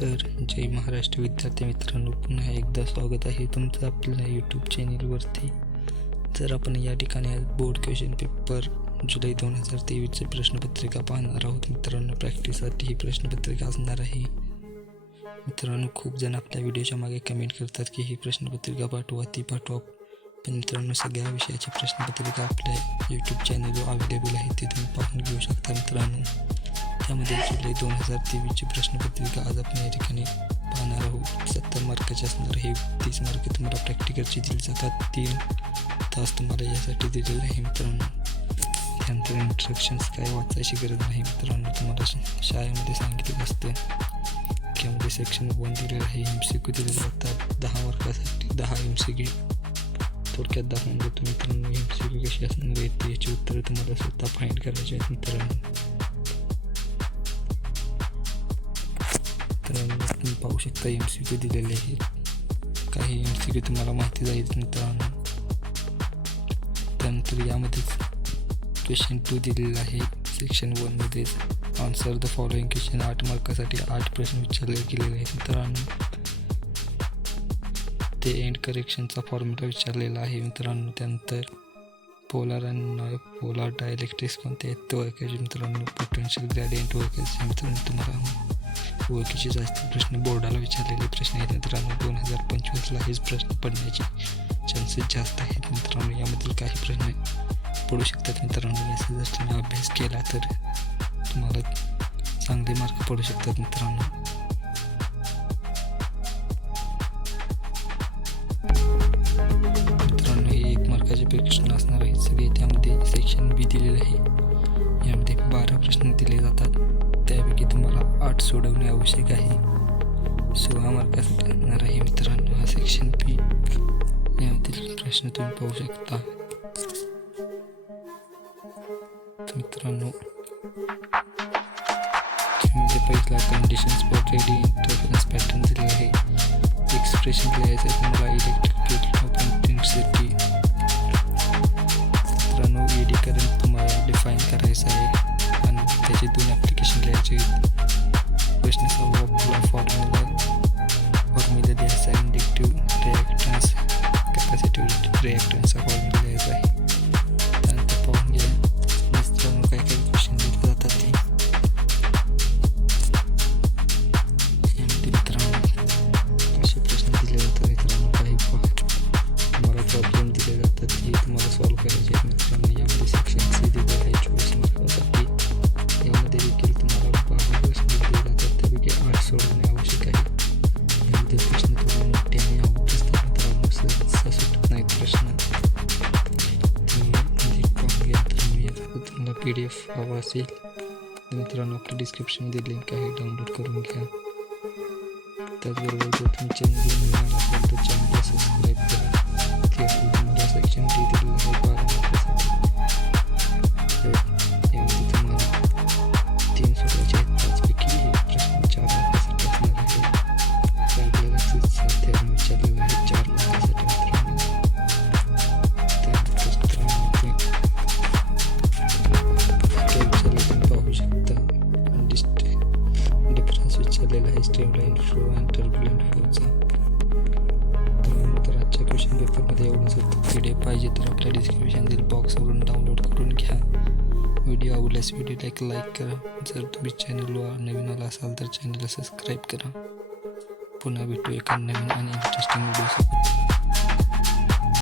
तर जय महाराष्ट्र विद्यार्थी मित्रांनो, पुन्हा एकदा स्वागत आहे तुमचं आपल्या यूट्यूब चॅनलवरती. जर आपण या ठिकाणी आज बोर्ड क्वेश्चन पेपर जुलै 2023ची प्रश्नपत्रिका पाहणार आहोत मित्रांनो. प्रॅक्टिससाठी ही प्रश्नपत्रिका असणार आहे मित्रांनो. खूप जण आपल्या व्हिडिओच्या मागे कमेंट करतात की ही प्रश्नपत्रिका पाठवा, ती पाठवा. पण मित्रांनो, सगळ्या विषयाची प्रश्नपत्रिका आपल्या यूट्यूब चॅनलवर अवेलेबल आहे, ते तुम्ही पाहून घेऊ शकता मित्रांनो. त्यामध्ये जुलै 2023ची प्रश्नपत्रिका आज आपण या ठिकाणी पाहणार आहोत. 70 मार्काचे असणार आहे. 30 मार्क तुम्हाला प्रॅक्टिकलचे दिले जातात. 3 तास तुम्हाला यासाठी दिलेले आहे मित्रांनो. त्यानंतर इन्स्ट्रक्शन्स काय वाचायची गरज नाही मित्रांनो. तुम्हाला शाळेमध्ये सांगितलं असतं. त्यामध्ये सेक्शन 1 दिलेलं आहे. MCQ दिले जातात 10 मार्कासाठी. 10 MCQ थोडक्यात दाखवून देतो मित्रांनो. MCQ कशी असणार आहे याची उत्तरं तुम्हाला स्वतः फाइंड करायची आहेत मित्रांनो. तुम्ही पाहू शकता MCQ दिलेले आहेत. काही MCQ तुम्हाला माहिती जाईल मित्रांनो. त्यानंतर यामध्ये क्वेश्चन 2 दिलेला आहे. सेक्शन 1 मध्ये आन्सर द फॉलोइंग क्वेश्चन. 8 मार्कासाठी 8 प्रश्न विचारले गेलेले आहेत मित्रांनो. ते एंड करेक्शनचा फॉर्म्युला विचारलेला आहे मित्रांनो. त्यानंतर पोलार आणि नॉन पोलार डायलेक्ट्रिक्स कोणते आहेत ते ओळखायचे मित्रांनो. पोटेन्शियल ग्रेडियंट ओळखायचे मित्रांनो. तुम्हाला ओळखीचे जास्त प्रश्न बोर्डाला विचारलेले प्रश्न आहेत मित्रांनो. 2025ला हेच प्रश्न पडण्याचे चान्सेस जास्त आहेत मित्रांनो. यामधील काही प्रश्न पडू शकतात मित्रांनो. याचा जर तुम्ही अभ्यास केला तर तुम्हाला चांगले मार्क पडू शकतात मित्रांनो. मित्रांनो, हे 1 मार्काचे प्रश्न असणार आहेत सगळे. त्यामध्ये सेक्शन B दिलेले आहे. यामध्ये 12 प्रश्न दिले जातात. त्यापैकी तुम्हाला 8 सोडवणे आवश्यक आहे. 16 मार्कासाठी असणार आहे मित्रांनो हा सेक्शन B. यामधील प्रश्न तुम्ही पाहू शकता मित्रांनो. त्यामध्ये पहिला conditions for ready interference pattern दिले आहे. एक्सप्रेशन लिहायचं आहे तुम्हाला. इलेक्ट्रिकल इंटेन्सिटी मित्रांनो. एडी करंट तुम्हाला डिफाईन करायचं आहे आणि त्याचे 2 ॲप्लिकेशन लिहायचे आहेत. प्रश्न सॉल्व्ह फॉर्म्युला द्यायचा आहे. इंडक्टिव्ह रिॲक्टन्स कॅपॅसिटिव्ह रिॲक्टन्सचा फॉर्म्युला लिहायचा आहे. त्यानंतर पाहून घ्या मित्रांनो काही क्वेश्चन दिले जातात ते. यामध्ये मित्रांनो असे प्रश्न दिले जातात मित्रांनो. काही तुम्हाला प्रॉब्लेम दिले जातात हे तुम्हाला सॉल्व्ह करायचे आहेत मित्रांनो. यामध्ये सेक्शन C दिले आहे 24 मार्कासाठी. यामध्ये देखील तुम्हाला 12 प्रश्न दिले जातात. त्यापैकी 8 सोडवणे आवश्यक आहे. यामध्ये प्रश्न थोडे मोठे आणि अवघड असतात मित्रांनो. सहसा सुटत नाहीत प्रश्न. तुम्हाला PDF हवा असेल तर मित्रांनो आपल्या डिस्क्रिप्शनमध्ये लिंक आहे, डाउनलोड करून घ्या. त्याचबरोबर जर तुम्ही चॅनल नवीन असाल तर चॅनलला सबस्क्राईब करा. तुम्हाला सेक्शन D दिलेलं आहे 12 मार्कासाठी. यामध्ये तुम्हाला 3 सोडवायचे आहेत. 5 पैकी 1 प्रश्न 4 मार्कासाठी असणार आहे. कार्डियल ॲक्सिसचा थेरम विचारलेला आहे 4 मार्कासाठी मित्रांनो. त्यानंतर मित्रांनो तुम्ही पाहू शकता. डिफरन्स विचारलेला आहे स्ट्रीमलाईन फ्लो आणि टर्ब्युलंट फ्लोचा. तर आजच्या क्वेश्चन पेपरमध्ये एवढंच होतं. PDF पाहिजे तर आपल्या डिस्क्रिप्शन बॉक्सवरून डाउनलोड करून घ्या. व्हिडिओ आवडल्यास व्हिडिओला एक लाईक करा. जर तुम्ही चॅनलवर नवीन आला असाल तर चॅनलला सबस्क्राईब करा. पुन्हा भेटू एका नवीन आणि इंटरेस्टिंग व्हिडिओसोबत.